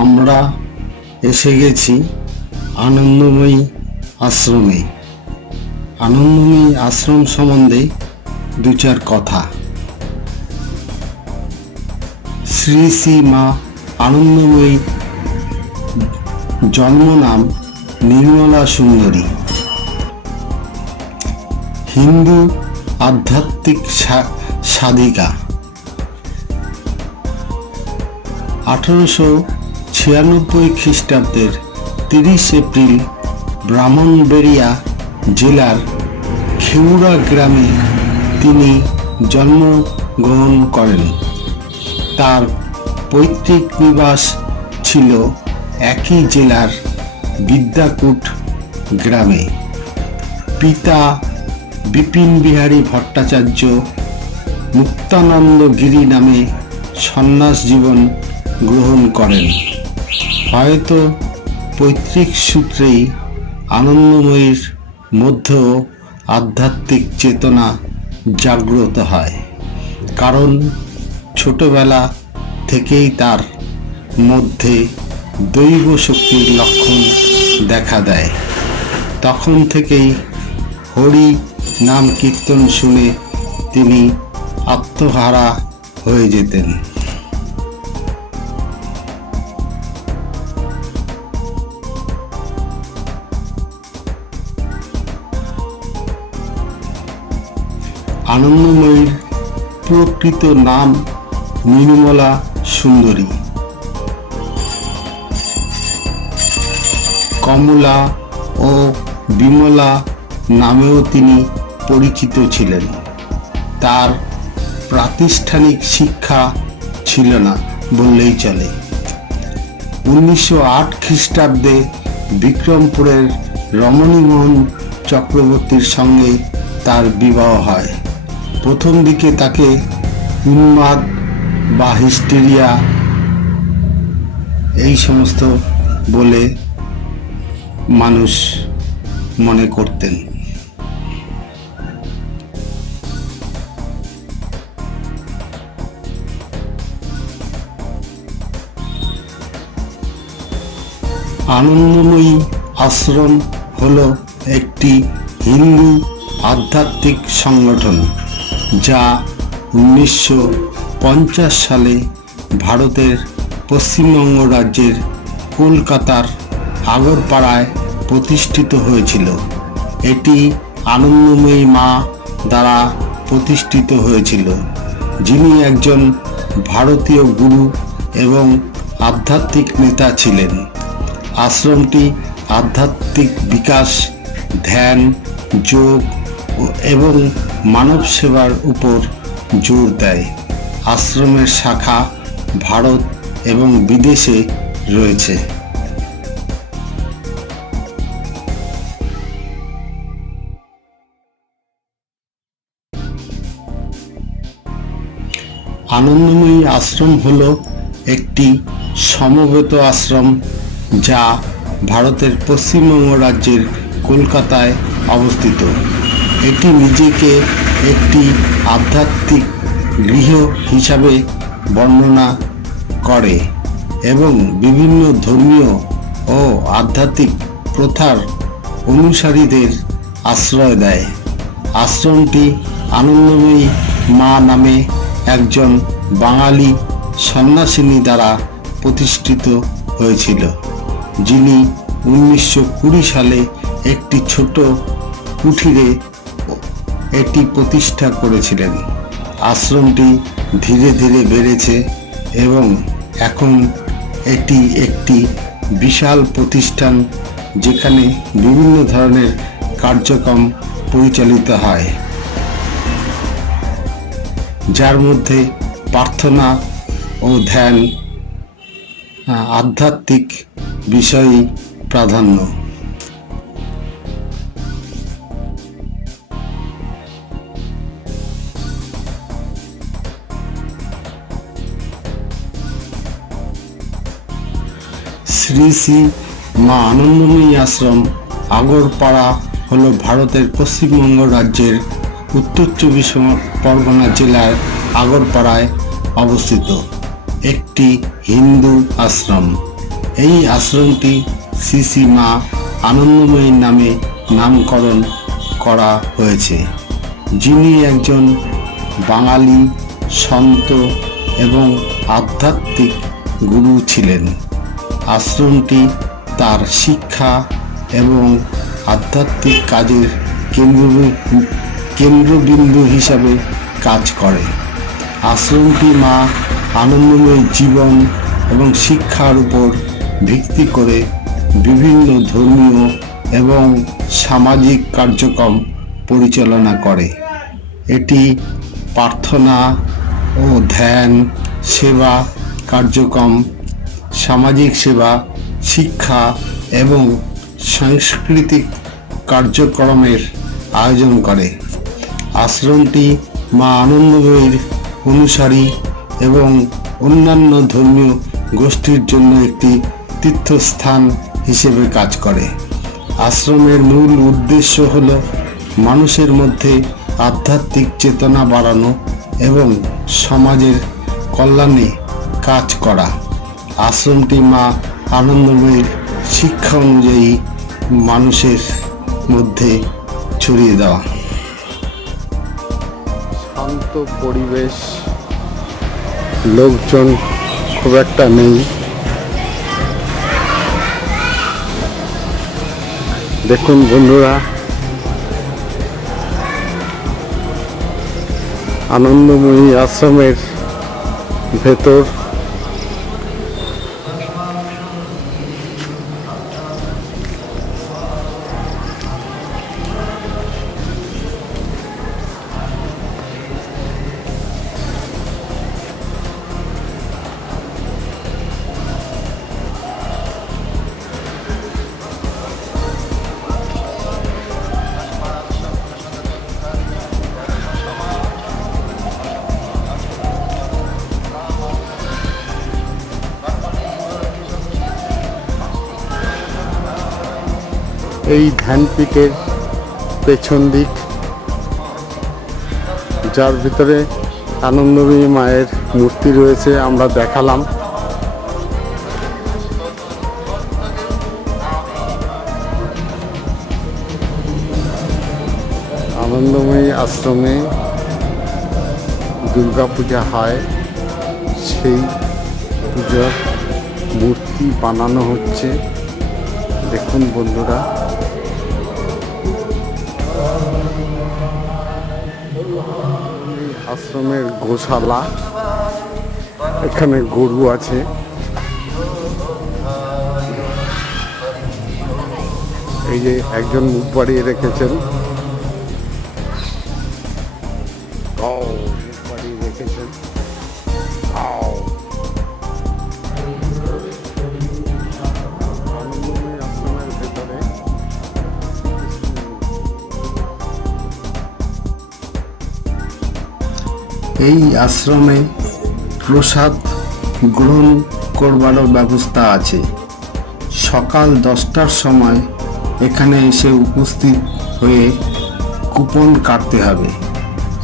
আমরা এসে গেছি আনন্দময়ী আশ্রমে। আনন্দময়ী আশ্রম সম্বন্ধে দু চার কথা। শ্রী শ্রী মা আনন্দময়ী জন্ম নাম নির্মলা সুন্দরী। হিন্দু আধ্যাত্মিক সাধিকা। 1896 খ্রিস্টাব্দের 30 এপ্রিল ব্রাহ্মণবাড়িয়া জেলার খেউড়া গ্রামে তিনি জন্মগ্রহণ করেন। তার পৈতৃক নিবাস ছিল একই জেলার বিদ্যাকূট গ্রামে। পিতা বিপিন বিহারী ভট্টাচার্য মুক্তানন্দ গিরি নামে সন্ন্যাস জীবন গ্রহণ করেন। হয়তো পৈতৃক সূত্রেই আনন্দময়ীর মধ্যেও আধ্যাত্মিক চেতনা জাগ্রত হয়, কারণ ছোটবেলা থেকেই তার মধ্যে দৈব শক্তির লক্ষণ দেখা দেয়। তখন থেকেই হরি নাম কীর্তন শুনে তিনি আত্মহারা হয়ে যেতেন। আনন্দময়ীর প্রকৃত নাম নির্মলা সুন্দরী। কমলা ও বিমলা নামেও তিনি পরিচিত ছিলেন। তার প্রাতিষ্ঠানিক শিক্ষা ছিল না বললেই চলে। 1908 খ্রিস্টাব্দে বিক্রমপুরের রমণীমোহন চক্রবর্তীর সঙ্গে তার বিবাহ হয়। প্রথম দিকে তাকে উন্মাদ বা হিস্টেরিয়া এই সমস্ত বলে মানুষ মনে করতেন। আনন্দময়ী আশ্রম হলো একটি হিন্দু আধ্যাত্মিক সংগঠন যা 1950 সালে ভারতের পশ্চিমবঙ্গ রাজ্যের কলকাতার আগরপাড়ায় প্রতিষ্ঠিত হয়েছিল। এটি আনন্দময়ী মা দ্বারা প্রতিষ্ঠিত হয়েছিল, যিনি একজন ভারতীয় গুরু এবং আধ্যাত্মিক নেতা ছিলেন। আশ্রমটি আধ্যাত্মিক বিকাশ, ধ্যান, যোগ এবং মানব সেবার উপর জোর দেয়। আশ্রমের শাখা ভারত এবং বিদেশে রয়েছে। আনন্দময়ী আশ্রম হলো একটি সমবেত আশ্রম যা ভারতের পশ্চিমবঙ্গ রাজ্যের কলকাতায় অবস্থিত। এটি নিজেকে একটি আধ্যাত্মিক গৃহ হিসাবে বর্ণনা করে এবং বিভিন্ন ধর্মীয় ও আধ্যাত্মিক প্রথার অনুসারীদের আশ্রয় দেয়। আশ্রমটি আনন্দময়ী মা নামে একজন বাঙালি সন্ন্যাসিনী দ্বারা প্রতিষ্ঠিত হয়েছিল, যিনি 1920 সালে একটি ছোট কুঠিরে এটি প্রতিষ্ঠা করেছিলেন। আশ্রমটি ধীরে ধীরে বেড়েছে এবং এখন এটি একটি বিশাল প্রতিষ্ঠান, যেখানে বিভিন্ন ধরনের কার্যক্রম পরিচালিত হয়, যার মধ্যে প্রার্থনা ও ধ্যান, আধ্যাত্মিক বিষয়ে প্রাধান্য। শ্রী শ্রী মা আনন্দময়ী আশ্রম আগরপাড়া হল ভারতের পশ্চিমবঙ্গ রাজ্যের উত্তর 24 পরগনা জেলার আগরপাড়ায় অবস্থিত একটি হিন্দু আশ্রম। এই আশ্রমটি শ্রী শ্রী মা আনন্দময়ীর নামে নামকরণ করা হয়েছে, যিনি একজন বাঙালি সন্ত এবং আধ্যাত্মিক গুরু ছিলেন। আশ্রমটি তার শিক্ষা এবং আধ্যাত্মিক কাজের কেন্দ্রবিন্দু হিসাবে কাজ করে। আশ্রমটি মা আনন্দময়ীর জীবন এবং শিক্ষার উপর ভিত্তি করে বিভিন্ন ধর্মীয় এবং সামাজিক কার্যক্রম পরিচালনা করে। এটি প্রার্থনা ও ধ্যান, সেবা কার্যক্রম, সামাজিক সেবা, শিক্ষা এবং সাংস্কৃতিক কার্যক্রমের আয়োজন করে। আশ্রমটি মা আনন্দময়ীর অনুসারী এবং অন্যান্য ধর্মীয় গোষ্ঠীর জন্য একটি তীর্থস্থান হিসেবে কাজ করে। আশ্রমের মূল উদ্দেশ্য হল মানুষের মধ্যে আধ্যাত্মিক চেতনা বাড়ানো এবং সমাজের কল্যাণে কাজ করা। আশ্রমটি মা আনন্দময়ীর শিক্ষা অনুযায়ী মানুষের মধ্যে ছড়িয়ে দেওয়া। শান্ত পরিবেশ, লোকজন খুব একটা নেই। দেখুন বন্ধুরা, আনন্দময়ী আশ্রমের ভেতর এই ধ্যানপীঠের পেছন দিক, যার ভিতরে আনন্দময়ী মায়ের মূর্তি রয়েছে, আমরা দেখালাম। আনন্দময়ী আশ্রমে দুর্গা পূজা হয়, সেই পূজার মূর্তি বানানো হচ্ছে। দেখুন বন্ধুরা, আশ্রমের গোশালা, এখানে গরু আছে। এই যে একজন মুখ বাড়িয়ে রেখেছেন, মুখ বাড়িয়ে রেখেছেন। আশ্রমের ভেতরে এই আশ্রমে প্রসাদ গ্রহণ করবারও ব্যবস্থা আছে। সকাল 10টার সময় এখানে এসে উপস্থিত হয়ে কুপন কাটতে হবে।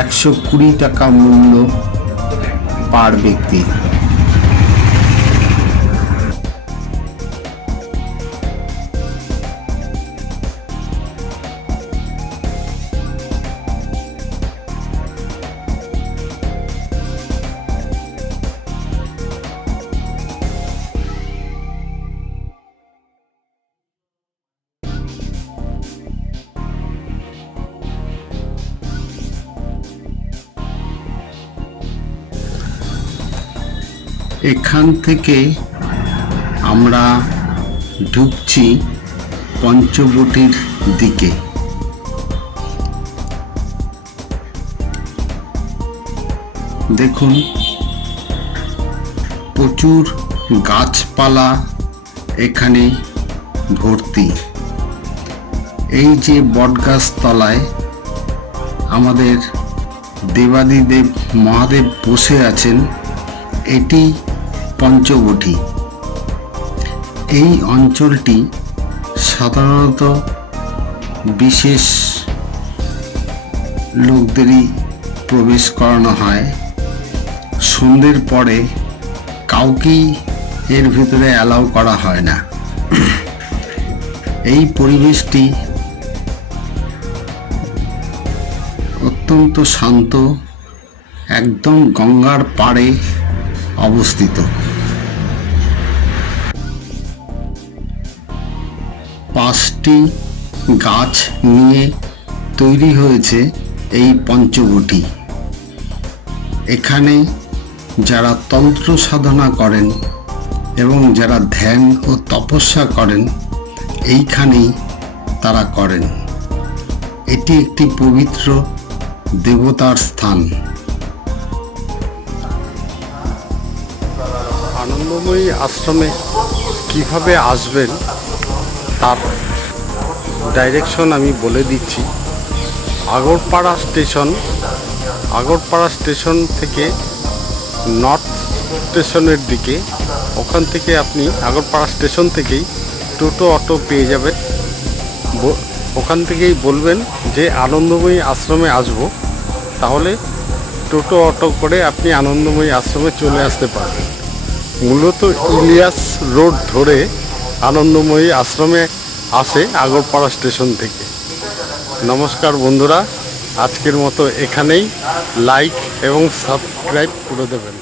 120 টাকা মূল্য পার ব্যক্তি। এখান থেকে আমরা ঢুকছি পঞ্চবটির দিকে। দেখুন, প্রচুর গাছপালা এখানে ভর্তি। এই যে বটগাছ তলায় আমাদের দেবাদিদেব মহাদেব বসে আছেন, এটি পঞ্চবটি। এই অঞ্চলটি সাধারণত বিশেষ লোকদেরই প্রবেশ করানো হয়। সন্ধ্যের পরে কাউকেই এর ভিতরে অ্যালাউ করা হয় না। এই পরিবেশটি অত্যন্ত শান্ত, একদম গঙ্গার পাড়ে অবস্থিত। 5টি গাছ নিয়ে তৈরি হয়েছে এই পঞ্চবটি। এখানে যারা তন্ত্র সাধনা করেন এবং যারা ধ্যান ও তপস্যা করেন এইখানেই তারা করেন। এটি একটি পবিত্র দেবতার স্থান। আনন্দময়ী আশ্রমে কিভাবে আসবেন তার ডাইরেকশন আমি বলে দিচ্ছি। আগরপাড়া স্টেশন থেকে নর্থ স্টেশনের দিকে, ওখান থেকে আপনি আগরপাড়া স্টেশন থেকেই টোটো অটো পেয়ে যাবেন। ওখান থেকেই বলবেন যে আনন্দময়ী আশ্রমে আসব, তাহলে টোটো অটো করে আপনি আনন্দময়ী আশ্রমে চলে আসতে পারবেন। মূলত ইলিয়াস রোড ধরে আনন্দময়ী আশ্রমে আসে আগরপাড়া স্টেশন থেকে। নমস্কার বন্ধুরা, আজকের মতো এখানেই লাইক এবং সাবস্ক্রাইব করে দেবেন।